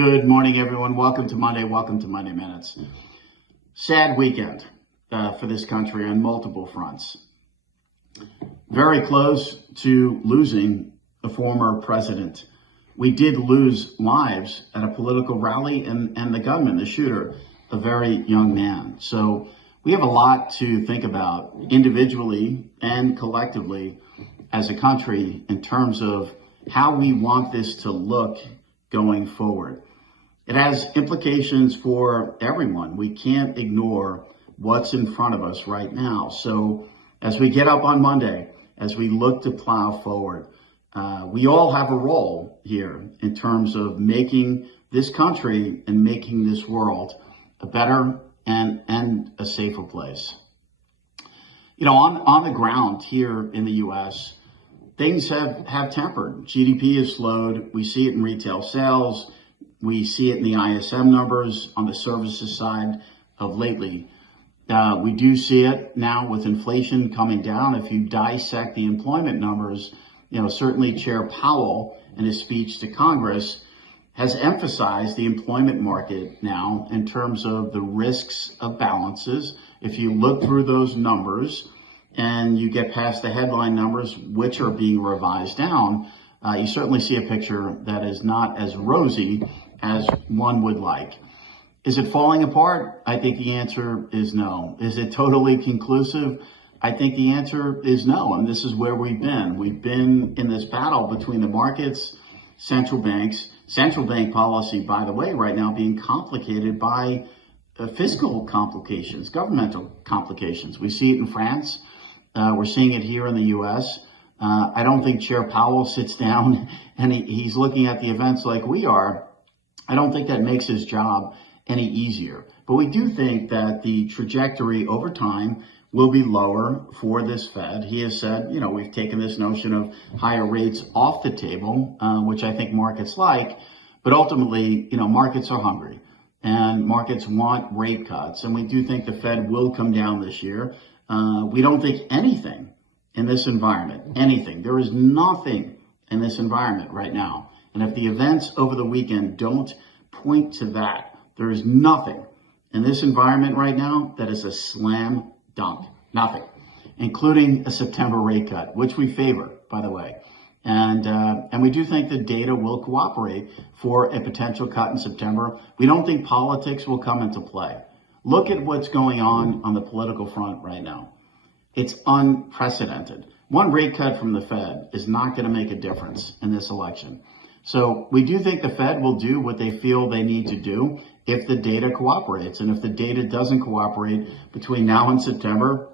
Good morning, everyone. Welcome to Monday. Welcome to Monday Minutes. Sad weekend for this country on multiple fronts. Very close to losing a former president. We did lose lives at a political rally, and the gunman, the shooter, a very young man. So we have a lot to think about individually and collectively as a country in terms of how we want this to look going forward. It has implications for everyone. We can't ignore what's in front of us right now. So as we get up on Monday, as we look to plow forward, we all have a role here in terms of making this country and making this world a better and a safer place. You know, on the ground here in the U.S., things have tempered. GDP has slowed. We see it in retail sales. We see it in the ISM numbers on the services side of lately. We do see it now with inflation coming down. If you dissect the employment numbers, you know, certainly Chair Powell in his speech to Congress has emphasized the employment market now in terms of the risks of balances. If you look through those numbers and you get past the headline numbers, which are being revised down, you certainly see a picture that is not as rosy as one would like. Is it falling apart? I think the answer is no. Is it totally conclusive? I think the answer is no. And this is where we've been. We've been in this battle between the markets, central banks, central bank policy, by the way, right now being complicated by fiscal complications, governmental complications. We see it in France. We're seeing it here in the U.S. I don't think Chair Powell sits down and he's looking at the events like we are. I don't think that makes his job any easier. But we do think that the trajectory over time will be lower for this Fed. He has said, you know, we've taken this notion of higher rates off the table, which I think markets like. But ultimately, you know, markets are hungry and markets want rate cuts. And we do think the Fed will come down this year. We don't think anything in this environment, anything. There is nothing in this environment right now. And if the events over the weekend don't point to that, there is nothing in this environment right now that is a slam dunk. Nothing, including a September rate cut, which we favor, by the way. And we do think the data will cooperate for a potential cut in September. We don't think politics will come into play. Look at what's going on the political front right now. It's unprecedented. One rate cut from the Fed is not going to make a difference in this election. So we do think the Fed will do what they feel they need to do if the data cooperates. And if the data doesn't cooperate between now and September,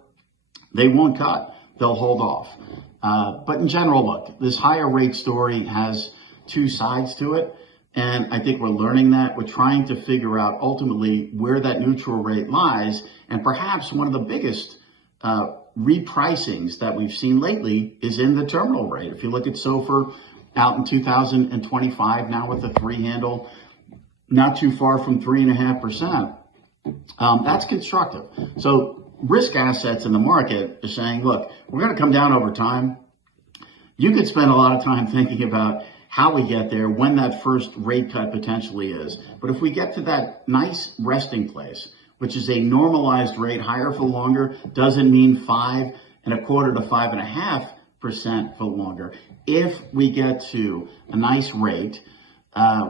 they won't cut. They'll hold off. But in general, look, this higher rate story has two sides to it. And I think we're learning that. We're trying to figure out ultimately where that neutral rate lies. And perhaps one of the biggest repricings that we've seen lately is in the terminal rate. If you look at SOFR out in 2025, now with a 3 handle, not too far from 3.5%. That's constructive. So risk assets in the market are saying, look, we're going to come down over time. You could spend a lot of time thinking about how we get there, when that first rate cut potentially is. But if we get to that nice resting place, which is a normalized rate, higher for longer, doesn't mean 5.25% to 5.5% for longer. If we get to a nice rate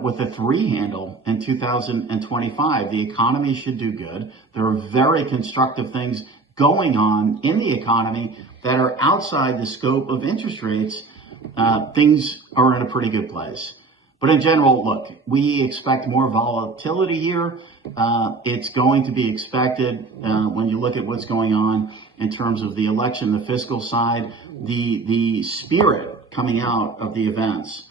with a 3 handle in 2025, the economy should do good. There are very constructive things going on in the economy that are outside the scope of interest rates. Things are in a pretty good place. But in general, look, we expect more volatility here. It's going to be expected when you look at what's going on in terms of the election, the fiscal side, the spirit coming out of the events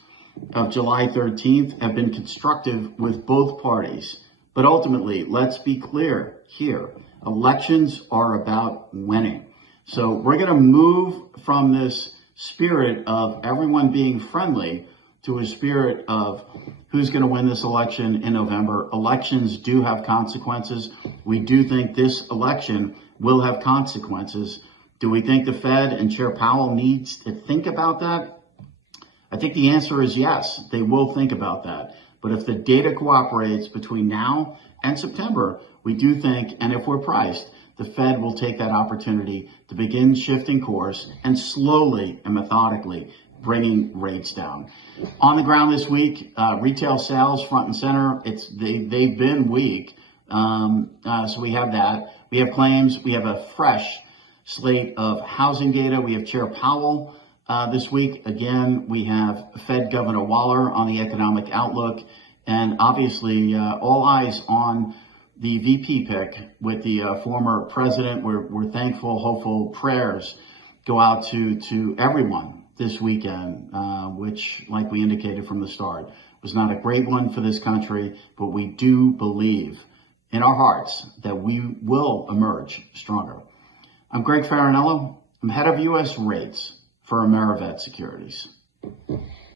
of July 13th have been constructive with both parties. But ultimately, let's be clear here, elections are about winning. So we're going to move from this spirit of everyone being friendly to a spirit of who's going to win this election in November. Elections do have consequences. We do think this election will have consequences. Do we think the Fed and Chair Powell needs to think about that? I think the answer is yes, they will think about that. But if the data cooperates between now and September, we do think, and if we're priced, the Fed will take that opportunity to begin shifting course and slowly and methodically bringing rates down. On the ground this week, retail sales front and center. They've been weak, so we have that. We have claims. We have a fresh slate of housing data. We have Chair Powell this week. Again, we have Fed Governor Waller on the economic outlook, and obviously all eyes on the VP pick with the former president. We're thankful, hopeful. Prayers go out to everyone this weekend, which, like we indicated from the start, was not a great one for this country, but we do believe in our hearts that we will emerge stronger. I'm Greg Faranello. I'm head of U.S. rates for Amerivet Securities.